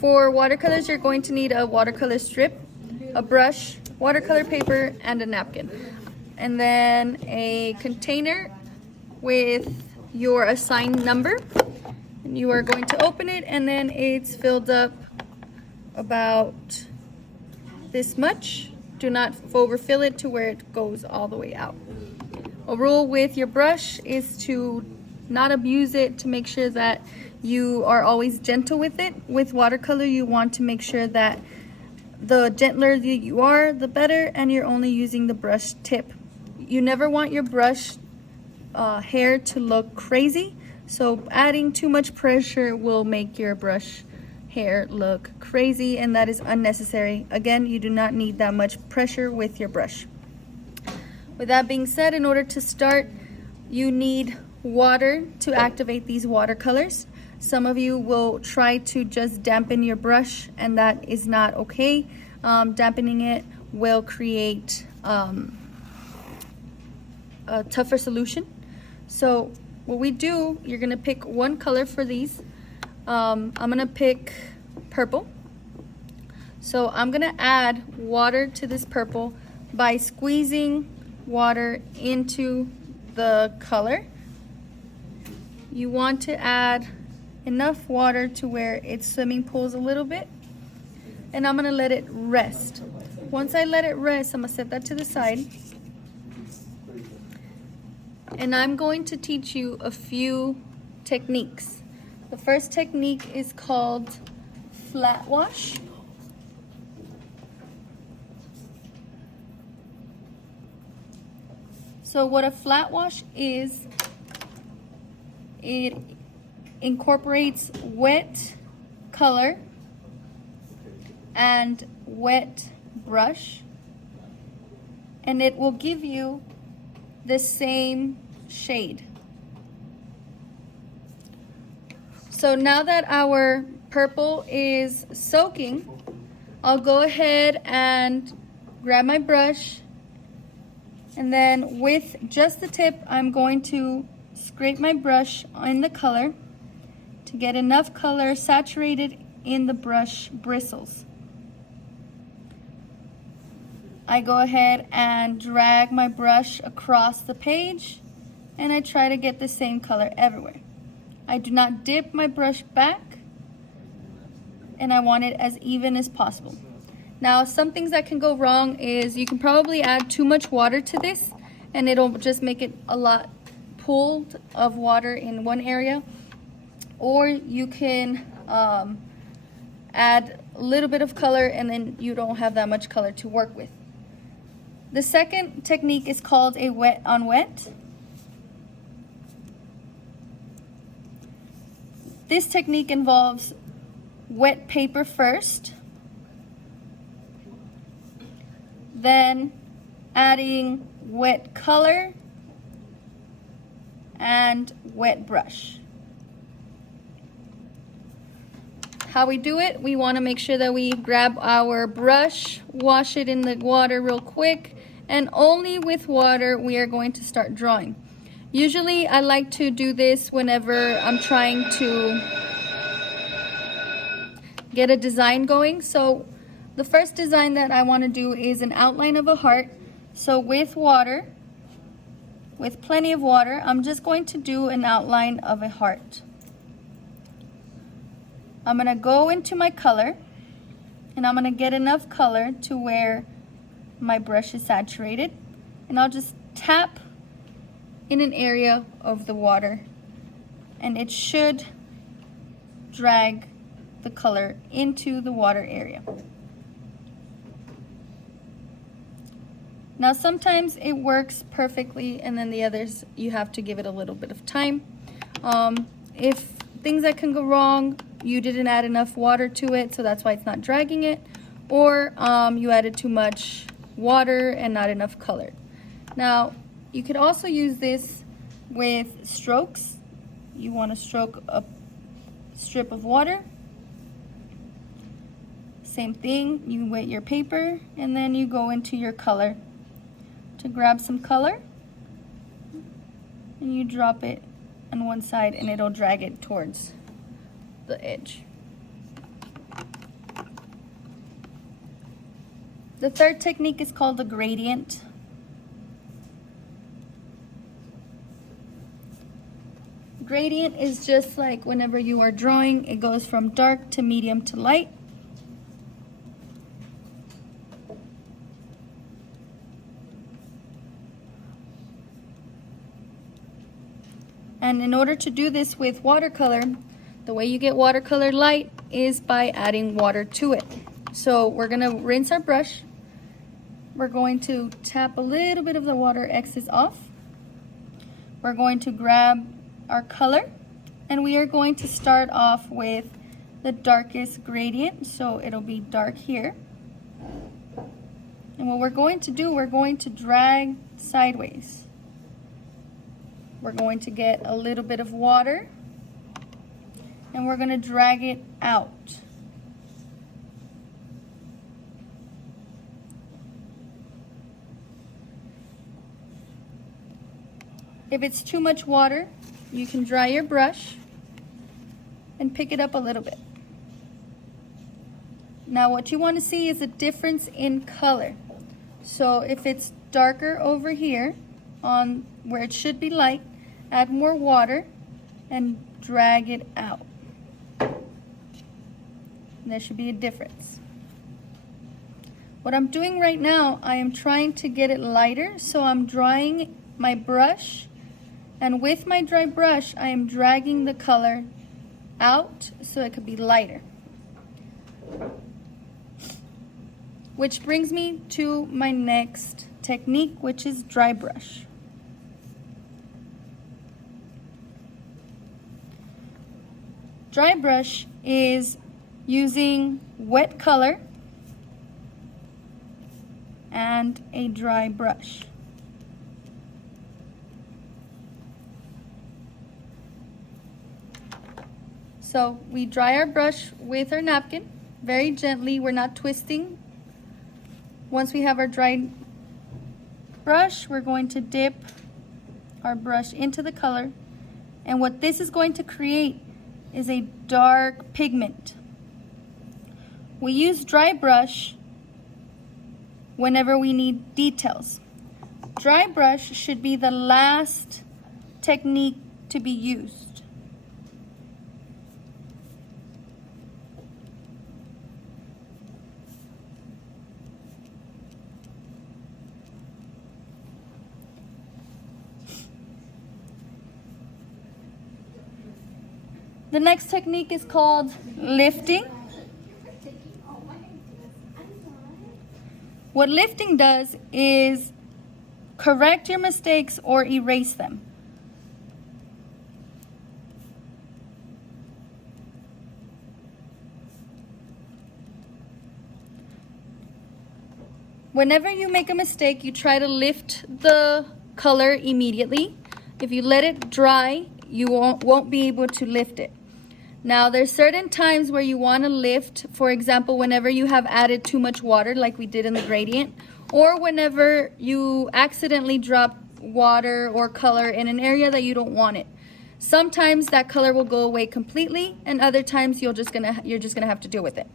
For watercolors, you're going to need a watercolor strip, a brush, watercolor paper, and a napkin. And then a container with your assigned number. And you are going to open it, and then it's filled up about this much. Do not overfill it to where it goes all the way out. A rule with your brush is to not abuse it, to make sure that you are always gentle with it. With watercolor, you want to make sure that the gentler you are, the better, and you're only using the brush tip. You never want your brush hair to look crazy, so adding too much pressure will make your brush hair look crazy, and that is unnecessary. Again, you do not need that much pressure with your brush. With that being said, in order to start, you need water to activate these watercolors. Some of you will try to just dampen your brush, and that is not okay. Dampening it will create a tougher solution. So what we do, you're gonna pick one color for these. I'm gonna pick purple. So I'm gonna add water to this purple by squeezing water into the color. You want to add enough water to where it's swimming pools a little bit, and I'm gonna let it rest. Once I let it rest, I'm gonna set that to the side, and I'm going to teach you a few techniques. The first technique is called flat wash. So what a flat wash is, it incorporates wet color and wet brush, and it will give you the same shade. So now that our purple is soaking, I'll go ahead and grab my brush, and then with just the tip, I'm going to scrape my brush in the color to get enough color saturated in the brush bristles. I go ahead and drag my brush across the page, and I try to get the same color everywhere. I do not dip my brush back, and I want it as even as possible. Now, some things that can go wrong is you can probably add too much water to this, and it'll just make it a lot pooled of water in one area. Or you can add a little bit of color, and then you don't have that much color to work with. The second technique is called a wet on wet. This technique involves wet paper first, then adding wet color and wet brush. How we do it, we want to make sure that we grab our brush, wash it in the water real quick, and only with water we are going to start drawing. Usually I like to do this whenever I'm trying to get a design going. So the first design that I want to do is an outline of a heart. So with water, with plenty of water, I'm just going to do an outline of a heart. I'm gonna go into my color, and I'm gonna get enough color to where my brush is saturated, and I'll just tap in an area of the water, and it should drag the color into the water area. Now sometimes it works perfectly, and then the others you have to give it a little bit of time. If things that can go wrong, you didn't add enough water to it, so that's why it's not dragging it, or you added too much water and not enough color. Now you could also use this with strokes. You want to stroke a strip of water. Same thing, you wet your paper, and then you go into your color to grab some color, and you drop it on one side, and it'll drag it towards the edge. The third technique is called the gradient. Gradient is just like whenever you are drawing, it goes from dark to medium to light. And in order to do this with watercolor, the way you get watercolor light is by adding water to it. So we're gonna rinse our brush. We're going to tap a little bit of the water excess off. We're going to grab our color, and we are going to start off with the darkest gradient, so it'll be dark here. And what we're going to do, we're going to drag sideways. We're going to get a little bit of water, and we're going to drag it out. If it's too much water, you can dry your brush and pick it up a little bit. Now what you want to see is a difference in color. So if it's darker over here on where it should be light, add more water and drag it out. And there should be a difference. What I'm doing right now, I am trying to get it lighter, so I'm drying my brush. And with my dry brush, I am dragging the color out so it could be lighter. Which brings me to my next technique, which is dry brush. Dry brush is using wet color and a dry brush. So we dry our brush with our napkin very gently. We're not twisting. Once we have our dried brush, we're going to dip our brush into the color. And what this is going to create is a dark pigment. We use dry brush whenever we need details. Dry brush should be the last technique to be used. The next technique is called lifting. What lifting does is correct your mistakes or erase them. Whenever you make a mistake, you try to lift the color immediately. If you let it dry, you won't be able to lift it. Now, there's certain times where you want to lift, for example, whenever you have added too much water, like we did in the gradient, or whenever you accidentally drop water or color in an area that you don't want it. Sometimes that color will go away completely, and other times you're just gonna have to deal with it.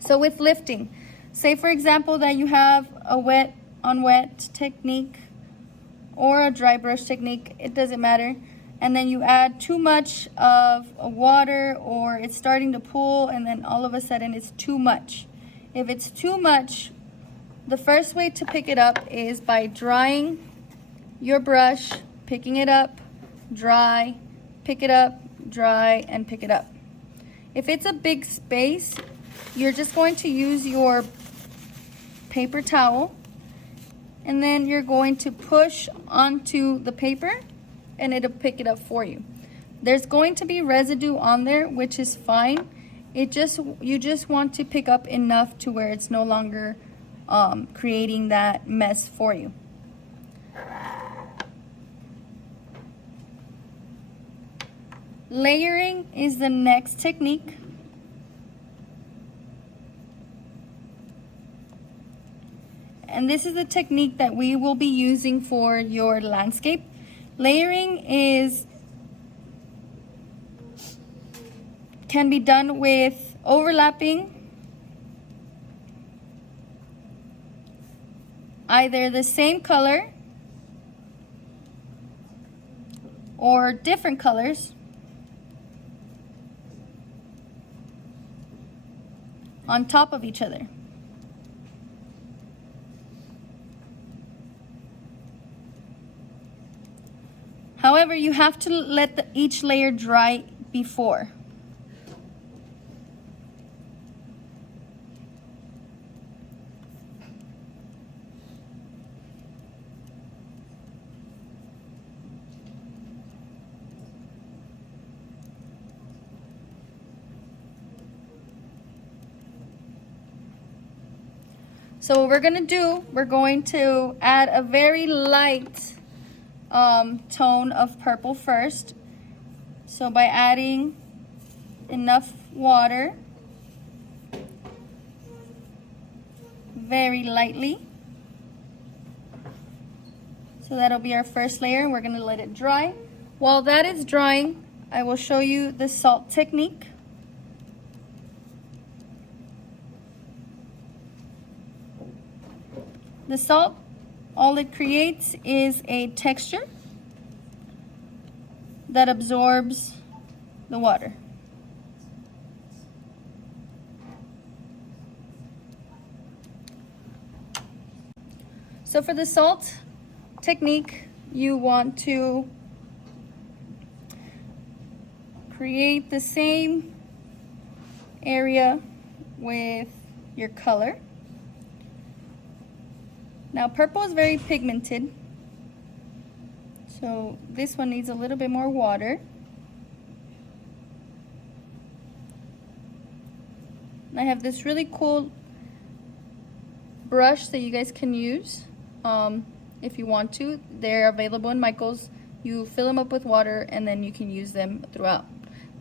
So with lifting, say for example that you have a wet on wet technique or a dry brush technique, it doesn't matter. And then you add too much of water, or it's starting to pool, and then all of a sudden it's too much. If it's too much, the first way to pick it up is by drying your brush, picking it up, dry, pick it up, dry, and pick it up. If it's a big space, you're just going to use your paper towel, and then you're going to push onto the paper, and it'll pick it up for you. There's going to be residue on there, which is fine. You just want to pick up enough to where it's no longer creating that mess for you. Layering is the next technique. And this is the technique that we will be using for your landscape. Layering can be done with overlapping either the same color or different colors on top of each other. However, you have to let each layer dry before. So what we're gonna do, we're going to add a very light tone of purple first. So by adding enough water, very lightly. So that'll be our first layer, and we're gonna let it dry. While that is drying, I will show you the salt technique. The salt, all it creates is a texture that absorbs the water. So for the salt technique, you want to create the same area with your color. Now purple is very pigmented, so this one needs a little bit more water. And I have this really cool brush that you guys can use if you want to. They're available in Michael's. You fill them up with water and then you can use them throughout.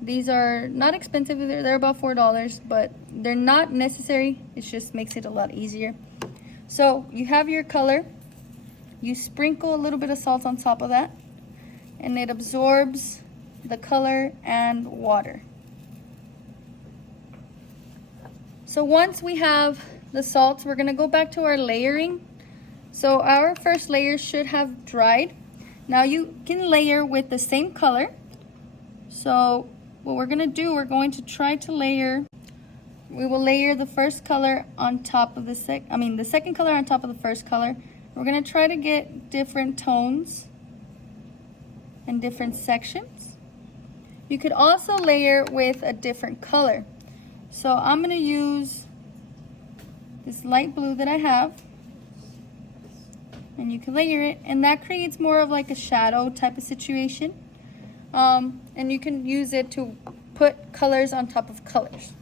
These are not expensive either. They're about $4, but they're not necessary. It just makes it a lot easier. So you have your color, you sprinkle a little bit of salt on top of that, and it absorbs the color and water. So once we have the salt, we're gonna go back to our layering. So our first layer should have dried. Now you can layer with the same color. So what we're gonna do, we're going to try to layer. We will layer the first color on top of the second color on top of the first color. We're gonna try to get different tones and different sections. You could also layer with a different color. So I'm gonna use this light blue that I have, and you can layer it, and that creates more of like a shadow type of situation. And you can use it to put colors on top of colors.